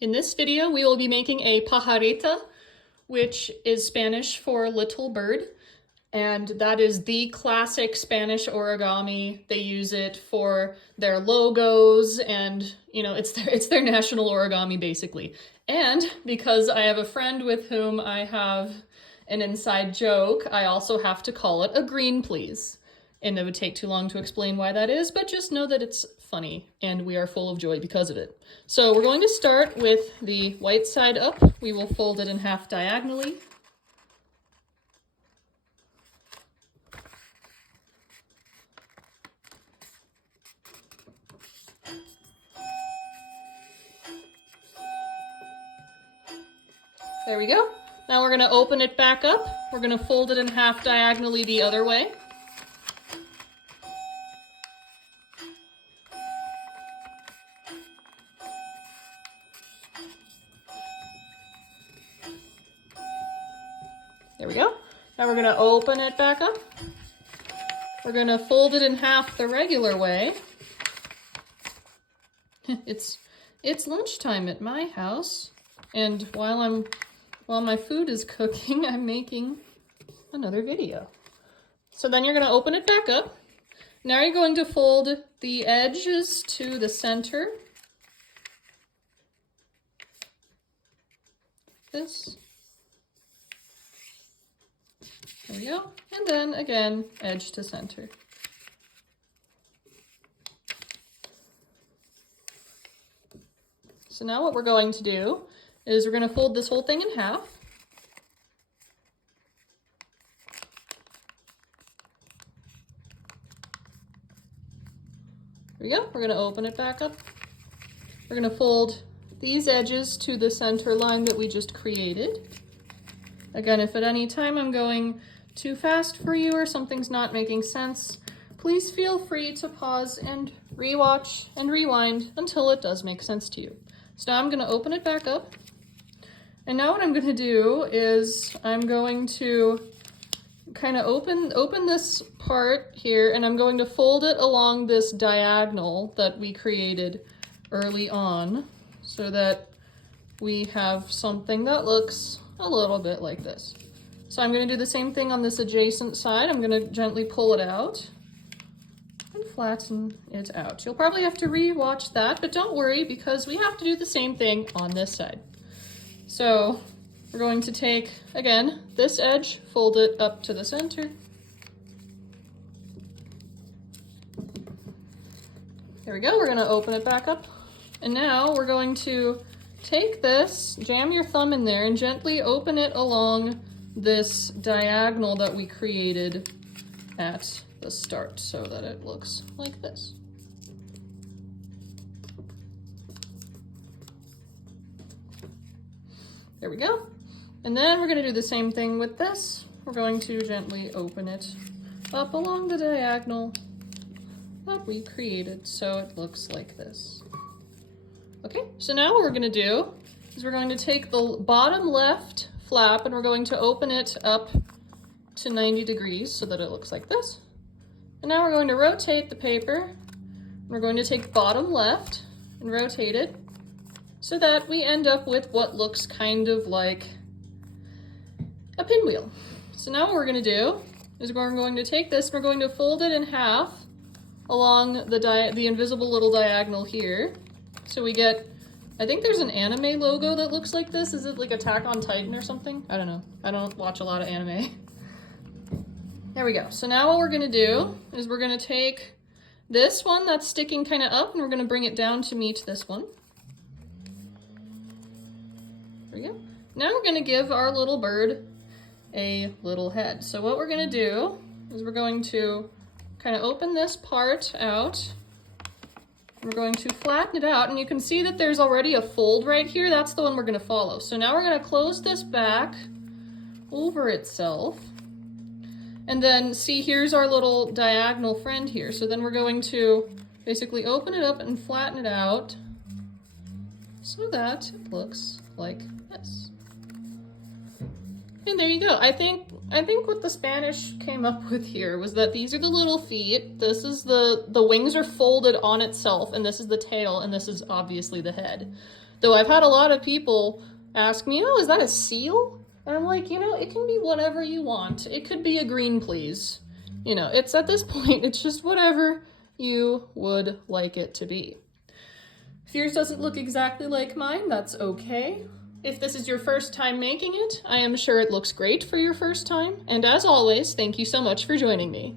In this video, we will be making a pajarita, which is Spanish for little bird. And that is the classic Spanish origami. They use it for their logos and, you know, it's their national origami basically. And because I have a friend with whom I have an inside joke, I also have to call it a green please. And it would take too long to explain why that is, but just know that it's funny and we are full of joy because of it. So we're going to start with the white side up. We will fold it in half diagonally. There we go. Now we're going to open it back up. We're going to fold it in half diagonally the other way. There we go. Now we're going to open it back up. We're going to fold it in half the regular way. It's lunchtime at my house, and while my food is cooking, I'm making another video. So then you're going to open it back up. Now you're going to fold the edges to the center. This. There we go. And then again, edge to center. So now what we're going to do is we're going to fold this whole thing in half. There we go. We're going to open it back up. We're going to fold these edges to the center line that we just created. Again, if at any time I'm going too fast for you or something's not making sense, please feel free to pause and rewatch and rewind until it does make sense to you. So now I'm going to open it back up. And now what I'm going to do is I'm going to kind of open this part here, and I'm going to fold it along this diagonal that we created early on so that we have something that looks a little bit like this. So I'm going to do the same thing on this adjacent side. I'm going to gently pull it out and flatten it out. You'll probably have to re-watch that, but don't worry because we have to do the same thing on this side. So we're going to take, again, this edge, fold it up to the center. There we go. We're going to open it back up. And now we're going to take this, jam your thumb in there, and gently open it along this diagonal that we created at the start so that it looks like this. There we go. And then we're going to do the same thing with this. We're going to gently open it up along the diagonal that we created so it looks like this. Okay, so now what we're going to do is we're going to take the bottom left flap and we're going to open it up to 90 degrees so that it looks like this. And now we're going to rotate the paper. We're going to take bottom left and rotate it so that we end up with what looks kind of like a pinwheel. So now what we're going to do is we're going to take this, we're going to fold it in half along the invisible little diagonal here. So we get, I think there's an anime logo that looks like this. Is it like Attack on Titan or something? I don't know. I don't watch a lot of anime. There we go. So now what we're going to do is we're going to take this one that's sticking kind of up and we're going to bring it down to meet this one. There we go. Now we're going to give our little bird a little head. So what we're going to do is we're going to kind of open this part out. We're going to flatten it out, and you can see that there's already a fold right here. That's the one we're going to follow. So now we're going to close this back over itself. And then see, here's our little diagonal friend here. So then we're going to basically open it up and flatten it out so that it looks like this. And there you go. I think what the Spanish came up with here was that these are the little feet. This is the wings are folded on itself, and this is the tail, and this is obviously the head. Though I've had a lot of people ask me, oh, is that a seal? And I'm like, it can be whatever you want. It could be a green please. It's at this point, it's just whatever you would like it to be. If yours doesn't look exactly like mine, that's okay. If this is your first time making it, I am sure it looks great for your first time. And as always, thank you so much for joining me.